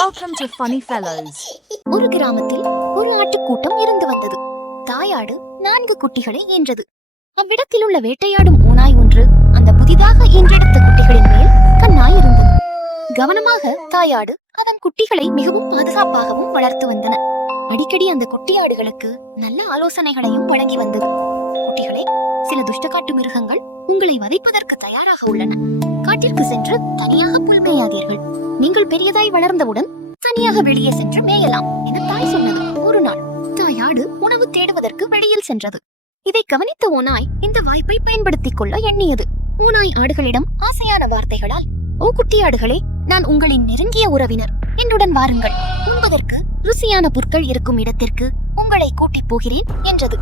Welcome to Funny Fellows. ஒரு கிராமத்தில் ஒரு ஆட்டுக்கூட்டம் இருந்து வந்தது. தாயாடு 4 குட்டிகளை ஈன்றது. அவ்விடத்தில் உள்ள வேட்டையாடும் ஓநாய் ஒன்று அந்த புதிதாக ஈன்றெடுத்த குட்டிகளின் மேல் கண்ணாய் இருந்தது. கவனமாக தாயாடு அதன் குட்டிகளை மிகவும் பாதுகாப்பாகவும் வளர்த்து வந்தன. அடிக்கடி அந்த குட்டியாடுகளுக்கு நல்ல ஆலோசனைகளையும் வழங்கி வந்தது. குட்டிகளே, சில துஷ்டகாட்டு மிருகங்கள் உங்களை வதைப்பதற்கு தயாராக உள்ளன. காட்டிற்கு சென்று தனியாக புல் மேயாதீர்கள். நீங்கள் பெரியதாய் வளர்ந்தவுடன் தனியாக வெளியே சென்று மேயலாம் என தாய் சொன்னது. ஒரு நாள் தாயாடு உணவு தேடுவதற்கு வெளியில் சென்றது. இதை கவனித்த ஓநாய் இந்த வாய்ப்பை பயன்படுத்திக் கொள்ள எண்ணியது. ஓநாய் ஆடுகளிடம் ஆசையான வார்த்தைகளால், ஓ குட்டியாடுகளே, நான் உங்களின் நெருங்கிய உறவினர், என்னுடன் வாருங்கள். உண்பதற்கு ருசியான புற்கள் இருக்கும் இடத்திற்கு உங்களை கூட்டிப் போகிறேன் என்றது.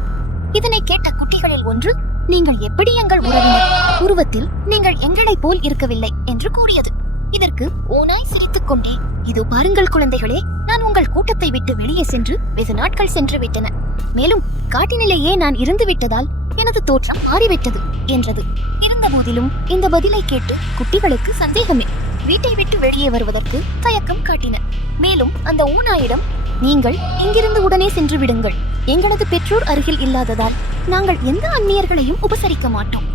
இதனை கேட்ட குட்டிகளில் ஒன்று, நீங்கள் எப்படி எங்கள் உறவினர்? உருவத்தில் நீங்கள் எங்களை போல் இருக்கவில்லை என்று கூறியது. இதற்கு ஓநாய் சிரித்துக் கொண்டே, இதோ பாருங்கள் குழந்தைகளே, நான் உங்கள் கூட்டத்தை விட்டு வெளியே சென்று வெகு நாட்கள் சென்று விட்டன. மேலும் காட்டினிலேயே நான் இருந்து விட்டதால் எனது தோற்றம் மாறிவிட்டது என்றது. இருந்த போதிலும் இந்த பதிலை கேட்டு குட்டிகளுக்கு சந்தேகமே. வீட்டை விட்டு வெளியே வருவதற்கு தயக்கம் காட்டின. மேலும் அந்த ஓநாயிடம், நீங்கள் இங்கிருந்து உடனே சென்று விடுங்கள். எங்களது பெற்றோர் அருகில் இல்லாததால் நாங்கள் எந்த அந்நியர்களையும் உபசரிக்க மாட்டோம்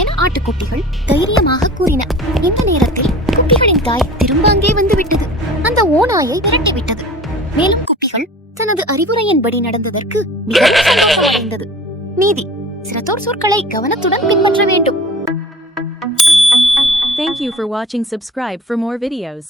என ஆட்டுக்குட்டிகள் தைரியமாக கூறின. இந்த நேரத்தில் குட்டிகளின் தாய் திரும்ப அங்கே வந்து விட்டது. அந்த ஓநாயை விரட்டி விட்டது. மேலும் குட்டிகள் தனது அறிவுரையின்படி நடந்ததற்கு மிகவும் சந்தோஷமடைந்தது. நீதி: சிறத்தோர் சொற்களை கவனத்துடன் பின்பற்ற வேண்டும். Thank you for watching. Subscribe for more videos.